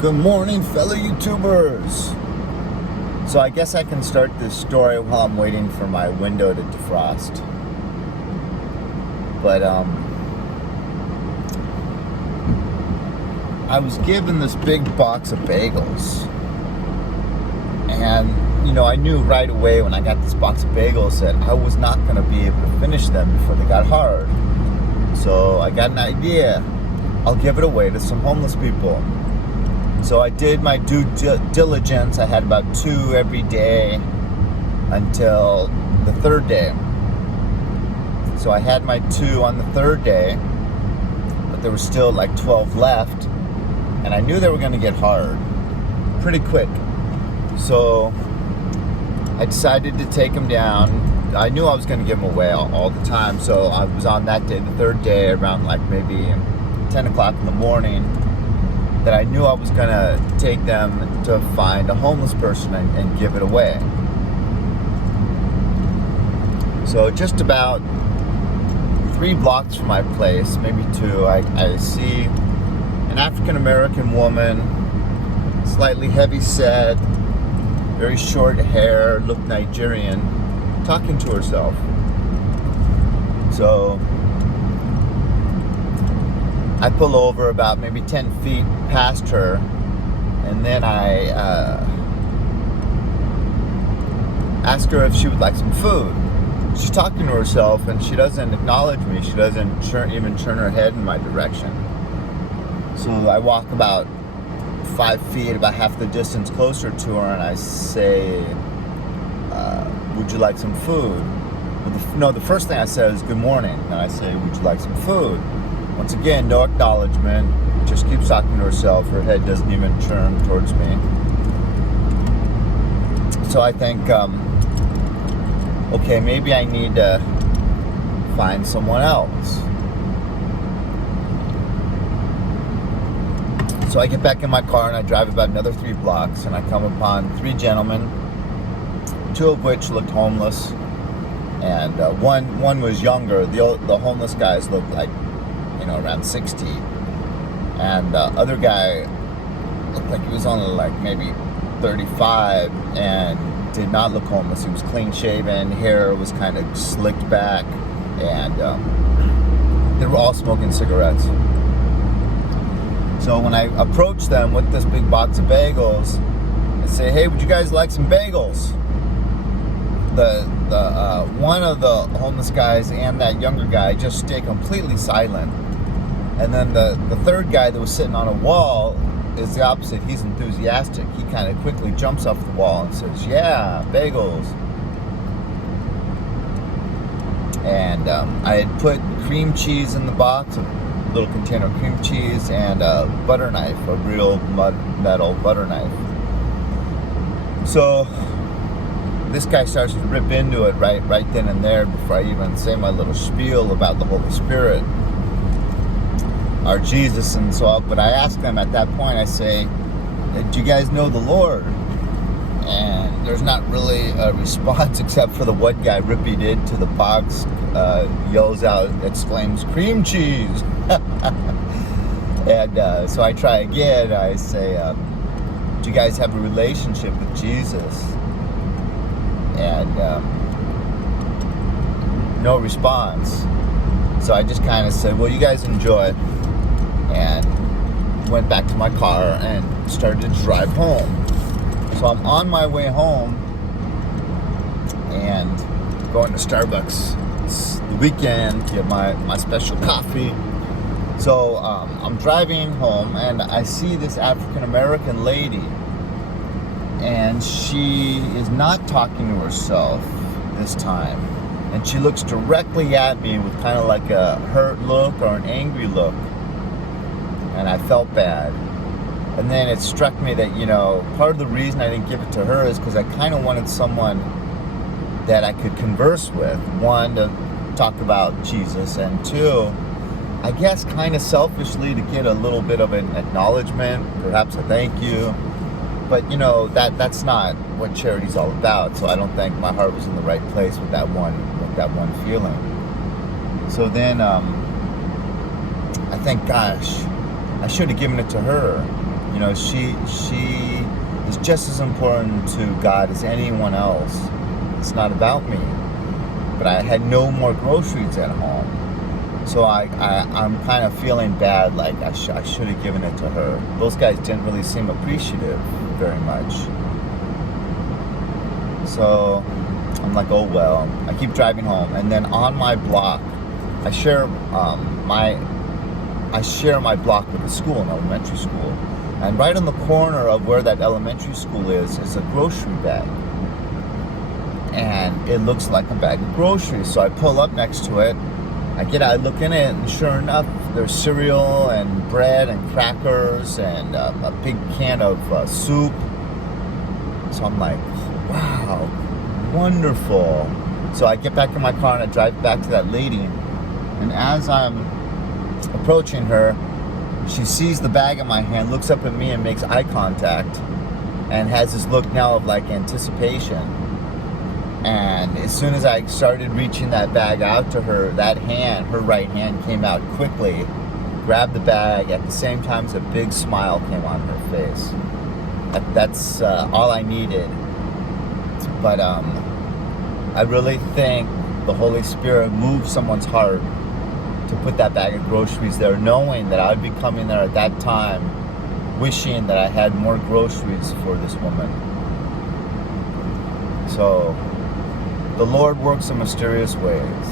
Good morning, fellow YouTubers. So I guess I can start this story while I'm waiting for my window to defrost. But I was given this big box of bagels, and I knew right away when I got this box of bagels that I was not going to be able to finish them before they got hard. So I got an idea. I'll give it away to some homeless people. So I did my due diligence. I had about 2 every day until the 3rd day. So I had my 2 on the 3rd day, but there were still like 12 left, and I knew they were going to get hard pretty quick. So I decided to take them down. I knew I was going to give them away all the time, so I was on that day, the 3rd day, around like maybe 10 o'clock in the morning, that I knew I was going to take them to find a homeless person and give it away. So just about 3 blocks from my place, maybe 2, I see an African-American woman, slightly heavy-set, very short hair, looked Nigerian, talking to herself. So I pull over about maybe 10 feet past her, and then I ask her if she would like some food. She's talking to herself, and she doesn't acknowledge me. She doesn't even turn her head in my direction. So I walk about 5 feet, about half the distance closer to her, and I say, would you like some food? The first thing I said is good morning. And I say, would you like some food? Once again, no acknowledgement, just keeps talking to herself. Her head doesn't even turn towards me. So I think, okay, maybe I need to find someone else. So I get back in my car and I drive about another 3 blocks, and I come upon 3 gentlemen, 2 of which looked homeless, and one was younger. The homeless guys looked like around 60, and the other guy looked like he was only like maybe 35 and did not look homeless. He was clean shaven, hair was kind of slicked back, and they were all smoking cigarettes. So when I approach them with this big box of bagels, I say, hey, would you guys like some bagels? The one of the homeless guys and that younger guy just stay completely silent. And then the 3rd guy that was sitting on a wall is the opposite. He's enthusiastic. He kind of quickly jumps off the wall and says, yeah, bagels. And I had put cream cheese in the box, a little container of cream cheese, and a butter knife, a real metal butter knife. So this guy starts to rip into it right then and there before I even say my little spiel about the Holy Spirit, our Jesus. And so, but I ask them at that point, I say, do you guys know the Lord? And there's not really a response except for the one guy, Rippy did to the box, yells out, exclaims, cream cheese. And so I try again. I say, do you guys have a relationship with Jesus? And no response. So I just kind of said, well, you guys enjoy, and went back to my car and started to drive home. So I'm on my way home and going to Starbucks. It's the weekend, get my special coffee. So I'm driving home, and I see this African-American lady, and she is not talking to herself this time. And she looks directly at me with kind of like a hurt look or an angry look. And I felt bad. And then it struck me that, part of the reason I didn't give it to her is because I kind of wanted someone that I could converse with. 1, to talk about Jesus, and 2, I guess kind of selfishly to get a little bit of an acknowledgement, perhaps a thank you. But that's not what charity's all about. So I don't think my heart was in the right place with that one feeling. So then I think, gosh, I should have given it to her. she is just as important to God as anyone else. It's not about me. But I had no more groceries at home. So I'm kind of feeling bad, like I should have given it to her. Those guys didn't really seem appreciative very much. So I'm like, oh well. I keep driving home, and then on my block, I share my block with a school, an elementary school, and right on the corner of where that elementary school is a grocery bag, and it looks like a bag of groceries. So I pull up next to it. I look in it, and sure enough, there's cereal and bread and crackers and a big can of soup. So I'm like, wow, wonderful. So I get back in my car and I drive back to that lady. And as I'm approaching her, she sees the bag in my hand, looks up at me and makes eye contact, and has this look now of like anticipation. And as soon as I started reaching that bag out to her, that hand, her right hand, came out quickly, grabbed the bag at the same time as a big smile came on her face. That's all I needed. But I really think the Holy Spirit moved someone's heart to put that bag of groceries there, knowing that I would be coming there at that time, wishing that I had more groceries for this woman. So the Lord works in mysterious ways.